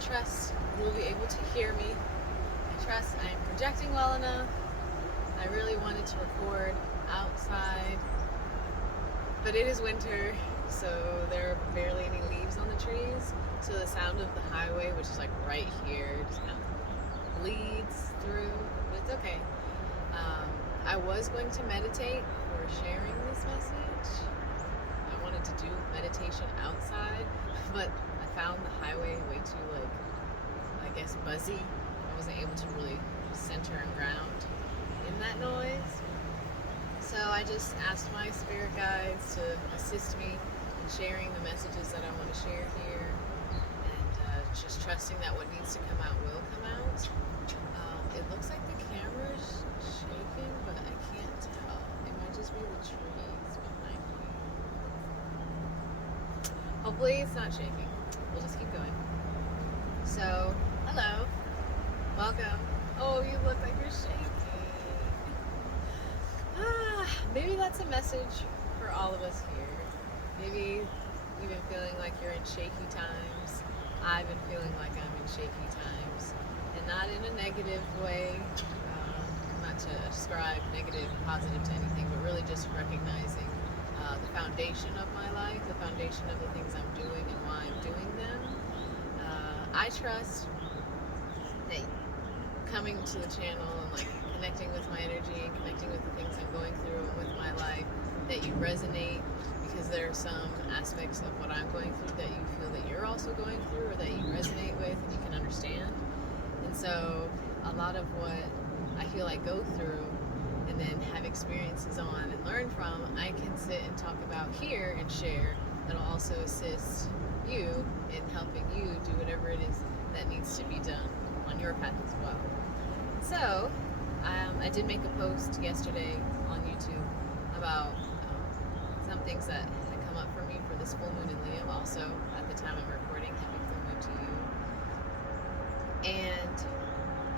trust you will be able to hear me. I trust I am projecting well enough. I really wanted to record outside, but it is winter, so there are barely any leaves on the trees. So the sound of the highway, which is like right here, just kind of bleeds through, but it's okay. I was going to meditate before sharing this message. I wanted to do meditation outside, but I found the highway way too, buzzy. I wasn't able to really center and ground in that noise. So I just asked my spirit guides to assist me in sharing the messages that I want to share here, and just trusting that what needs to come out will come out. It looks like the camera's shaking, but I can't tell. It might just be the trees behind me. Hopefully it's not shaking. We'll just keep going. So, hello. Welcome. Oh, you look like you're shaking. Maybe that's a message for all of us here. Maybe you've been feeling like you're in shaky times. I've been feeling like I'm in shaky times. And not in a negative way, not to ascribe negative, positive to anything, but really just recognizing the foundation of my life, the foundation of the things I'm doing and why I'm doing them. I trust that coming to the channel and connecting with my energy and connecting with the things I'm going through and with my life, that you resonate, because there are some aspects of what I'm going through that you feel that you're also going through, or that you resonate with and you can understand. And so a lot of what I feel I go through and then have experiences on and learn from, I can sit and talk about here and share. That'll also assist you in helping you do whatever it is that needs to be done on your path as well. So I did make a post yesterday on YouTube about some things that had come up for me for this full moon in Leo. Also, at the time I'm recording, happy full moon to you. And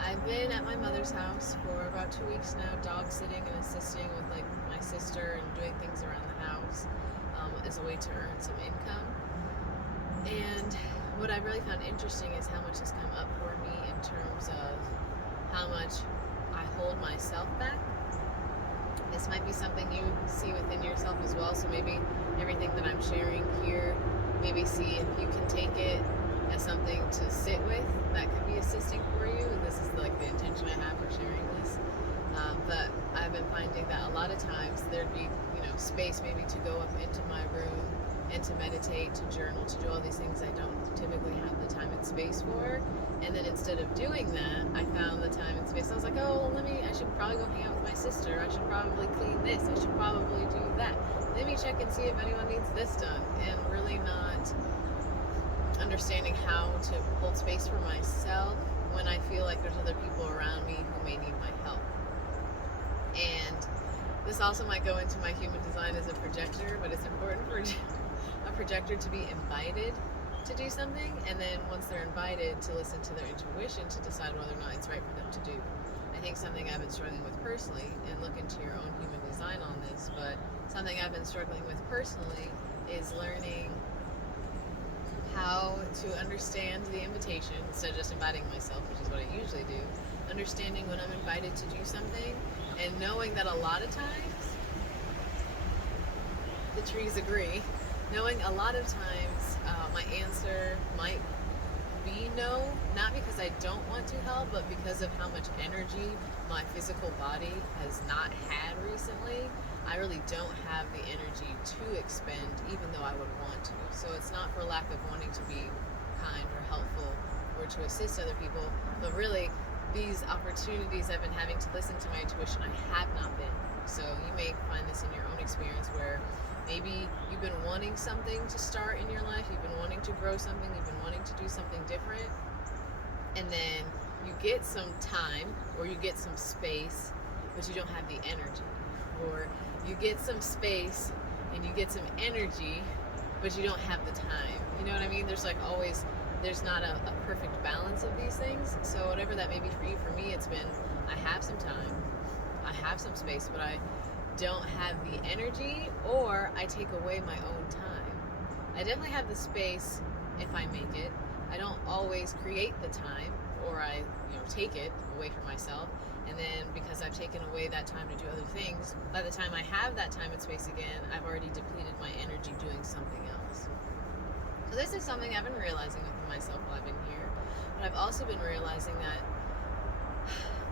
I've been at my mother's house for about 2 weeks now, dog sitting and assisting with my sister and doing things around the house as a way to earn some income. And what I really found interesting is how much has come up for me in terms of how much I hold myself back. This might be something you see within yourself as well, so maybe everything that I'm sharing here, maybe see if you can take it as something to sit with that could be assisting for you. This is the intention I have for sharing this. But I've been finding that a lot of times there'd be space maybe to go up into my room and to meditate, to journal, to do all these things I don't typically have the time and space for. And then instead of doing that, I found the time and space. I was like, oh, I should probably go hang out with my sister. I should probably clean this. I should probably do that. Let me check and see if anyone needs this done. And really not understanding how to hold space for myself when I feel like there's other people around me who may need my help. And this also might go into my human design as a projector, but it's important for a projector to be invited to do something, and then once they're invited, to listen to their intuition to decide whether or not it's right for them to do. I think something I've been struggling with personally, and look into your own human design on this, but something I've been struggling with personally is learning how to understand the invitation instead of just inviting myself, which is what I usually do. Understanding when I'm invited to do something, and knowing that a lot of times the trees agree. Knowing a lot of times my answer might be no, not because I don't want to help, but because of how much energy my physical body has not had recently. I really don't have the energy to expend, even though I would want to. So it's not for lack of wanting to be kind or helpful or to assist other people, but really these opportunities I've been having to listen to my intuition, I have not been. So you may find this in your own experience where maybe you've been wanting something to start in your life, you've been wanting to grow something, you've been wanting to do something different, and then you get some time or you get some space, but you don't have the energy. Or you get some space and you get some energy, but you don't have the time. You know what I mean? There's there's not a perfect balance of these things. So whatever that may be for you, for me it's been, I have some time, I have some space, but I don't have the energy, or I take away my own time. I definitely have the space if I make it, I don't always create the time, or I, take it away from myself. And then because I've taken away that time to do other things, by the time I have that time and space again, I've already depleted my energy doing something else. So this is something I've been realizing within myself while I've been here. But I've also been realizing that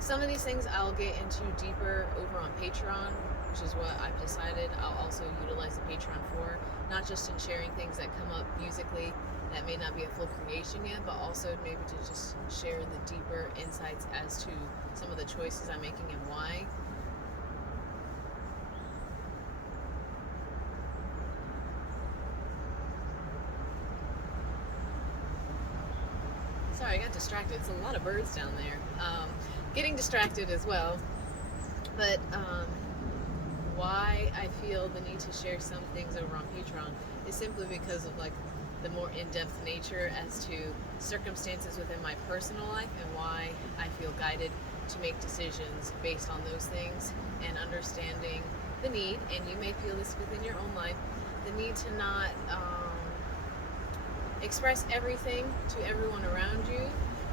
some of these things I'll get into deeper over on Patreon, which is what I've decided I'll also utilize the Patreon for, not just in sharing things that come up musically that may not be a full creation yet, but also maybe to just share the deeper insights as to some of the choices I'm making and why. Sorry, I got distracted. It's a lot of birds down there. Getting distracted as well. But why I feel the need to share some things over on Patreon is simply because of the more in-depth nature as to circumstances within my personal life and why I feel guided to make decisions based on those things, and understanding the need, and you may feel this within your own life, the need to not express everything to everyone around you,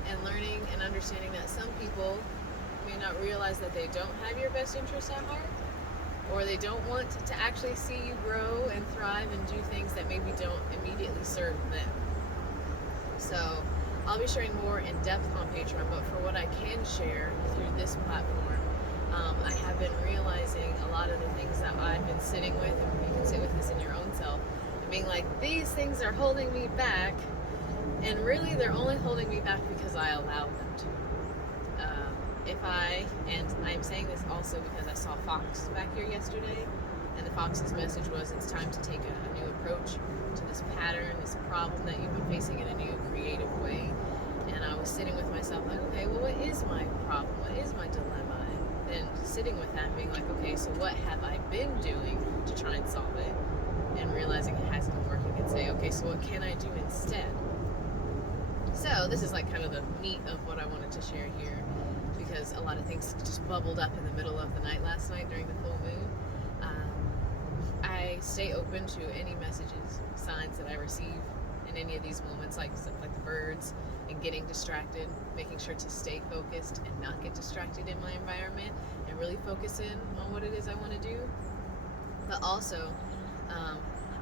and learning and understanding that some people may not realize that they don't have your best interest at heart, or they don't want to actually see you grow and thrive and do things that maybe don't immediately serve them. So I'll be sharing more in depth on Patreon, but for what I can share through this platform, I have been realizing a lot of the things that I've been sitting with, and you can sit with this in your own self, and being like, these things are holding me back, and really they're only holding me back because I allow them to. And I'm saying this also because I saw Fox back here yesterday, and the Fox's message was it's time to take a new approach to this pattern, this problem that you've been facing in a new creative way. And I was sitting with myself like, okay, well, what is my problem? What is my dilemma? And then sitting with that and being like, okay, so what have I been doing to try and solve it? And realizing it hasn't been working, and say, okay, so what can I do instead? So this is kind of the meat of what I wanted to share here, because a lot of things just bubbled up in the middle of the night last night during the full moon. I stay open to any messages, signs that I receive in any of these moments, like stuff like the birds and getting distracted, making sure to stay focused and not get distracted in my environment, and really focus in on what it is I want to do. But also,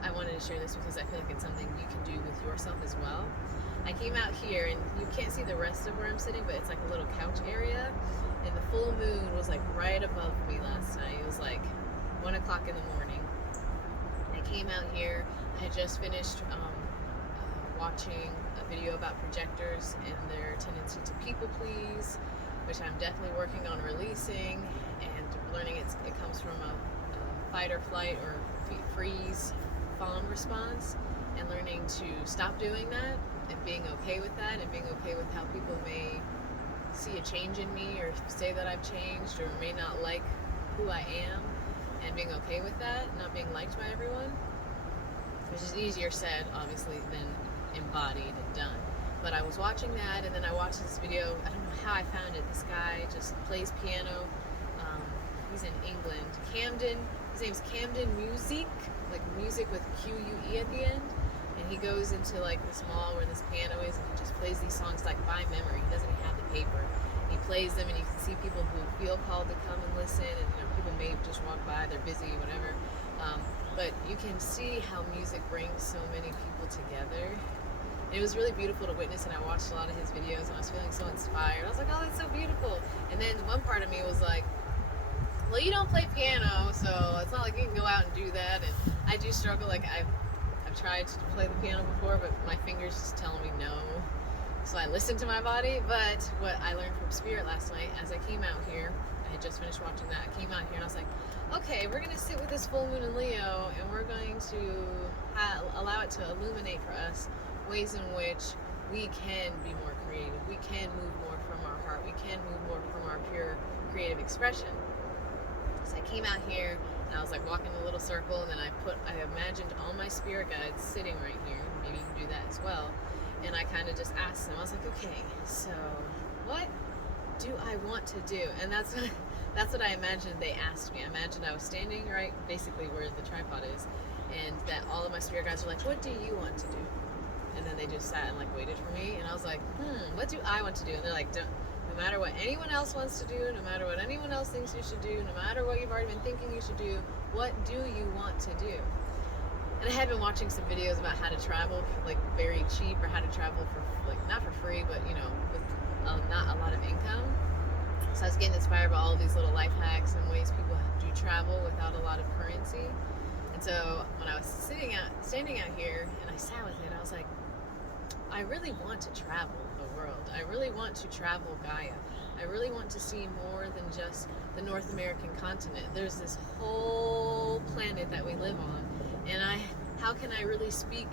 I wanted to share this because I feel like it's something you can do with yourself as well. I came out here, and you can't see the rest of where I'm sitting, but it's like a little couch area, and the full moon was right above me last night. It was 1 o'clock in the morning. I came out here. I had just finished watching a video about projectors and their tendency to people please, which I'm definitely working on releasing and learning. It comes from a fight or flight or freeze fawn response, and learning to stop doing that and being okay with that, and being okay with how people may see a change in me or say that I've changed or may not like who I am, and being okay with that, not being liked by everyone, which is easier said, obviously, than embodied and done. But I was watching that, and then I watched this video. I don't know how I found it. This guy just plays piano. He's in England. Camden. His name's Camden Music, music with Q-U-E at the end. And he goes into this mall where this piano is, and he just plays these songs by memory. He doesn't even have the paper. He plays them, and you can see people who feel called to come and listen, and people may just walk by, they're busy, whatever. But you can see how music brings so many people together. And it was really beautiful to witness, and I watched a lot of his videos, and I was feeling so inspired. I was like, oh, that's so beautiful. And then one part of me was like, well, you don't play piano, so it's not like you can go out and do that. And I do struggle. I've tried to play the piano before, but my fingers just tell me no. So I listen to my body. But what I learned from Spirit last night, as I came out here, I had just finished watching that. I came out here and I was like, okay, we're going to sit with this full moon in Leo, and we're going to allow it to illuminate for us ways in which we can be more creative. We can move more from our heart. We can move more from our pure creative expression. So I came out here, and I was walking a little circle, and then I imagined all my spirit guides sitting right here. Maybe you can do that as well. And I kind of just asked them. I was like, okay, so what do I want to do? And that's what I imagined they asked me. I imagined I was standing basically where the tripod is, and that all of my spirit guides were like, what do you want to do? and then they just sat and like waited for me, and I was like, what do I want to do? And they're like, no matter what anyone else wants to do, no matter what anyone else thinks you should do, no matter what you've already been thinking you should do, what do you want to do? And I had been watching some videos about how to travel like very cheap, or how to travel for like not for free, but you know, with not a lot of income. So I was getting inspired by all of these little life hacks and ways people do travel without a lot of currency. And so when I was standing out here and I sat with it, I was like, I really want to travel the world. I really want to travel Gaia. I really want to see more than just the North American continent. There's this whole planet that we live on, and how can I really speak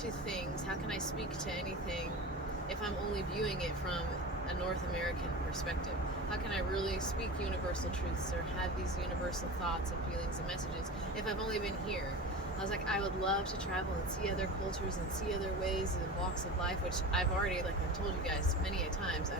to things? How can I speak to anything if I'm only viewing it from a North American perspective? How can I really speak universal truths or have these universal thoughts and feelings and messages if I've only been here? I was like, I would love to travel and see other cultures and see other ways and walks of life, which I've already, like I've told you guys many a times,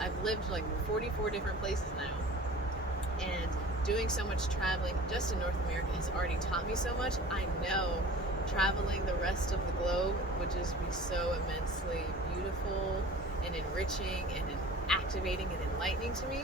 I've lived like 44 different places now, and doing so much traveling just in North America has already taught me so much. I know traveling the rest of the globe would just be so immensely beautiful and enriching and activating and enlightening to me.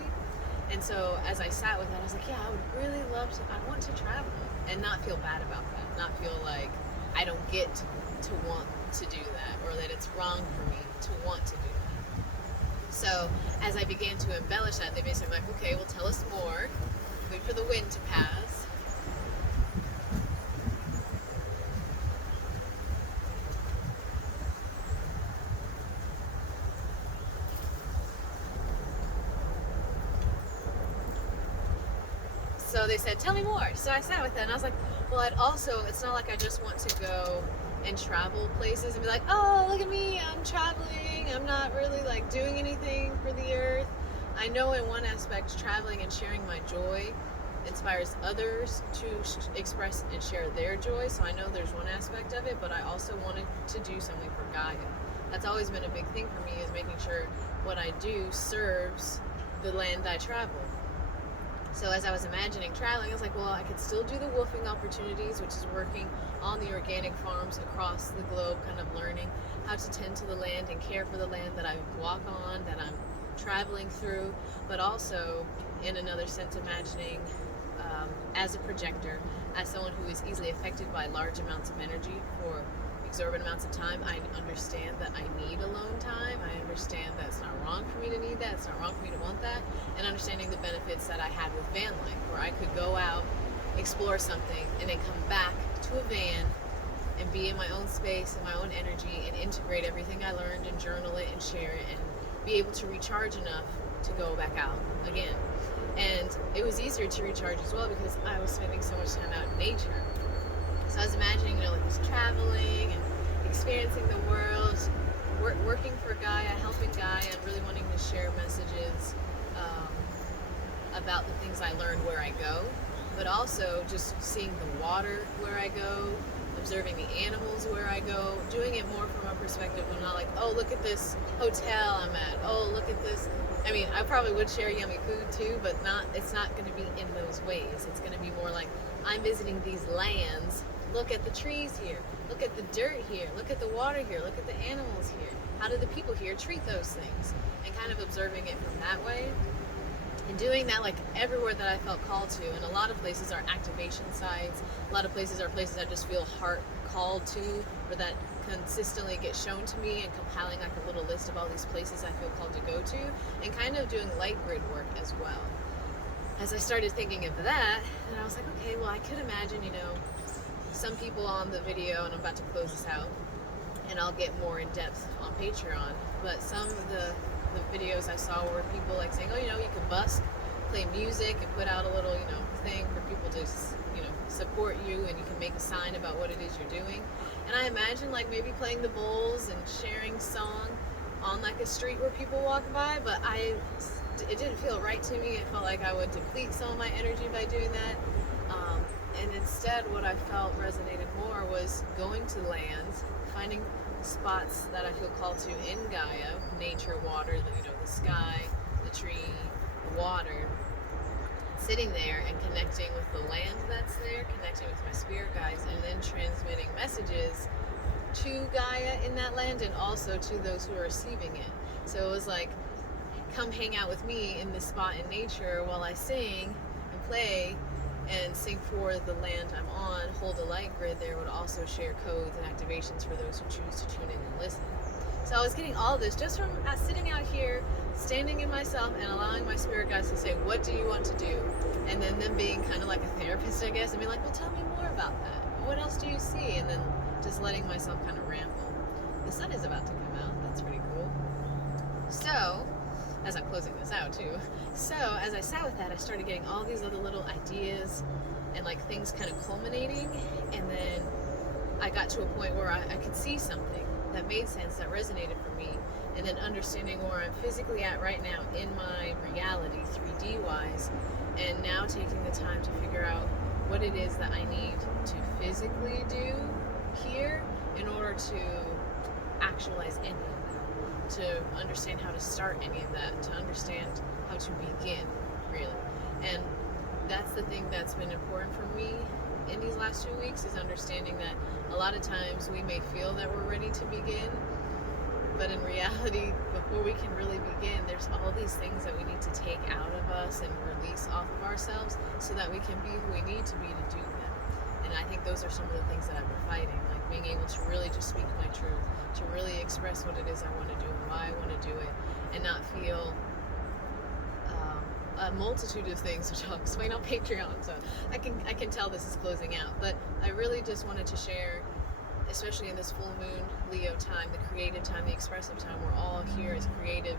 And so as I sat with that, I was like, yeah, I would really love to, I want to travel and not feel bad about that, not feel like I don't get to want to do that, or that it's wrong for me to want to do that. So as I began to embellish that, they basically were like, okay, well, tell us more. Wait for the wind to pass. So they said, tell me more. So I sat with it and I was like, well, it's not like I just want to go and travel places and be like, oh, look at me, I'm traveling. I'm not really like doing anything for the earth. I know in one aspect, traveling and sharing my joy inspires others to express and share their joy. So I know there's one aspect of it, but I also wanted to do something for Gaia. That's always been a big thing for me, is making sure what I do serves the land I travel. So as I was imagining traveling, I was like, well, I could still do the wolfing opportunities, which is working on the organic farms across the globe, kind of learning how to tend to the land and care for the land that I walk on, that I'm traveling through, but also in another sense imagining as a projector, as someone who is easily affected by large amounts of energy for exorbitant amounts of time. I understand that I need alone time. I understand that it's not wrong for me to need that. It's not wrong for me to want that. And understanding the benefits that I had with van life, where I could go out, explore something, and then come back to a van and be in my own space and my own energy and integrate everything I learned and journal it and share it and be able to recharge enough to go back out again. And it was easier to recharge as well because I was spending so much time out in nature. So I was imagining, like just traveling and experiencing the world, working for Gaia, helping Gaia, and really wanting to share messages about the things I learned where I go, but also just seeing the water where I go, observing the animals where I go, doing it more from a perspective of not like, oh, look at this hotel I'm at, oh, look at this. I mean, I probably would share yummy food too, but it's not going to be in those ways. It's going to be more like, I'm visiting these lands. Look at the trees here. Look at the dirt here. Look at the water here. Look at the animals here. How do the people here treat those things? And kind of observing it from that way. And doing that like everywhere that I felt called to. And a lot of places are activation sites. A lot of places are places I just feel heart called to, or that consistently get shown to me, and compiling like a little list of all these places I feel called to go to, and kind of doing light grid work as well. As I started thinking of that, and I was like, okay, well, I could imagine, some people on the video, and I'm about to close this out, and I'll get more in depth on Patreon, but some of the videos I saw were people like saying, oh, you can busk, play music, and put out a little, thing for people to, support you, and you can make a sign about what it is you're doing. And I imagine like maybe playing the bowls and sharing song on like a street where people walk by, but it didn't feel right to me. It felt like I would deplete some of my energy by doing that. And instead, what I felt resonated more was going to lands, finding spots that I feel called to in Gaia, nature, water, the sky, the tree, the water, sitting there and connecting with the land that's there, connecting with my spirit guides, and then transmitting messages to Gaia in that land and also to those who are receiving it. So it was like, come hang out with me in this spot in nature while I sing and play and sing for the land I'm on. Hold a light grid there would also share codes and activations for those who choose to tune in and listen. So I was getting all this just from sitting out here, standing in myself and allowing my spirit guides to say, what do you want to do? And then them being kind of like a therapist, I guess, and be like, well, tell me more about that. What else do you see? And then just letting myself kind of ramble. The sun is about to come out. That's pretty cool. So, as I'm closing this out too. So, as I sat with that, I started getting all these other little ideas and like things kind of culminating. And then I got to a point where I could see something that made sense, that resonated for me. And then understanding where I'm physically at right now in my reality, 3D wise. And now taking the time to figure out what it is that I need to physically do here in order to actualize any of that, to understand how to start any of that, to understand how to begin, really. And that's the thing that's been important for me in these last 2 weeks, is understanding that a lot of times we may feel that we're ready to begin, but in reality, before we can really begin, there's all these things that we need to take out of us and release off of ourselves so that we can be who we need to be to do them. And I think those are some of the things that I've been fighting, like being able to really just speak my truth, to really express what it is I want to do and why I want to do it, and not feel a multitude of things, which I'll explain on Patreon, so I can tell this is closing out. But I really just wanted to share, especially in this full moon Leo time, the creative time, the expressive time, we're all here as creative,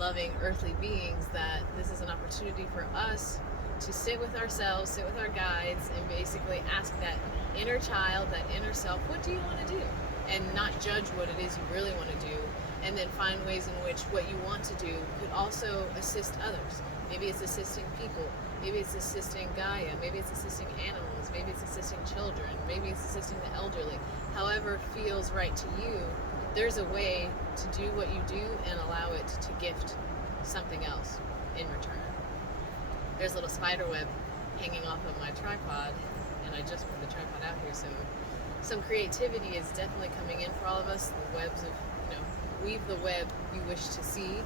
loving, earthly beings, that this is an opportunity for us to sit with ourselves, sit with our guides, and basically ask that inner child, that inner self, what do you want to do? And not judge what it is you really want to do, and then find ways in which what you want to do could also assist others. Maybe it's assisting people, maybe it's assisting Gaia, maybe it's assisting animals, maybe it's assisting children, maybe it's assisting the elderly. However feels right to you, there's a way to do what you do and allow it to gift something else in return. There's a little spider web hanging off of my tripod, and I just put the tripod out here, so some creativity is definitely coming in for all of us. The webs of, weave the web you wish to see,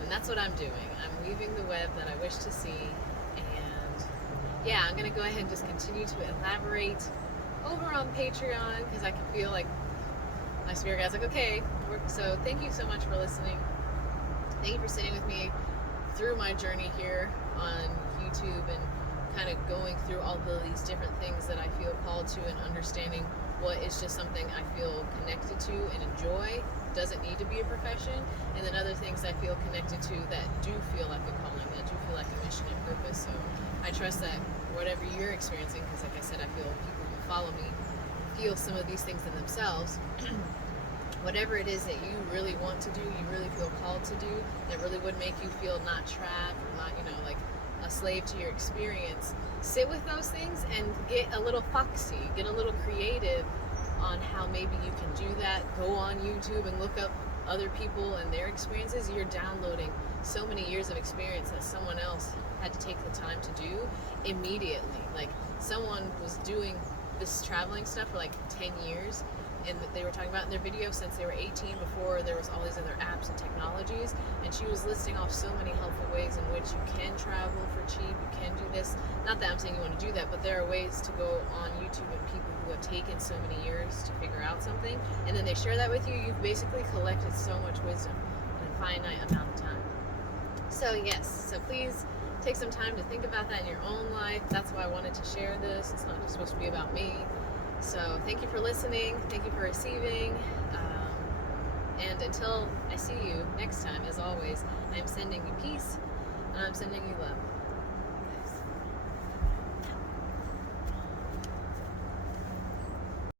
and that's what I'm doing. I'm weaving the web that I wish to see, and yeah, I'm gonna go ahead and just continue to elaborate over on Patreon, because I can feel like my spirit guide's like, okay, so thank you so much for listening. Thank you for sitting with me through my journey here on YouTube and kind of going through all of these different things that I feel called to, and understanding what is just something I feel connected to and enjoy, doesn't need to be a profession, and then other things I feel connected to that do feel like a calling, that do feel like a mission and purpose. So I trust that whatever you're experiencing, because like I said, I feel people who follow me feel some of these things in themselves. Whatever it is that you really want to do, you really feel called to do, that really would make you feel not trapped, not, like a slave to your experience, sit with those things and get a little foxy, get a little creative on how maybe you can do that. Go on YouTube and look up other people and their experiences. You're downloading so many years of experience that someone else had to take the time to do immediately. Like, someone was doing this traveling stuff for like 10 years, and they were talking about in their video since they were 18, before there was all these other apps and technologies, and she was listing off so many helpful ways in which you can travel for cheap, you can do this. Not that I'm saying you want to do that, but there are ways to go on YouTube and people who have taken so many years to figure out something, and then they share that with you. You've basically collected so much wisdom in a finite amount of time. So yes, so please take some time to think about that in your own life. That's why I wanted to share this. It's not just supposed to be about me. So thank you for listening. Thank you for receiving. And until I see you next time, as always, I'm sending you peace and I'm sending you love.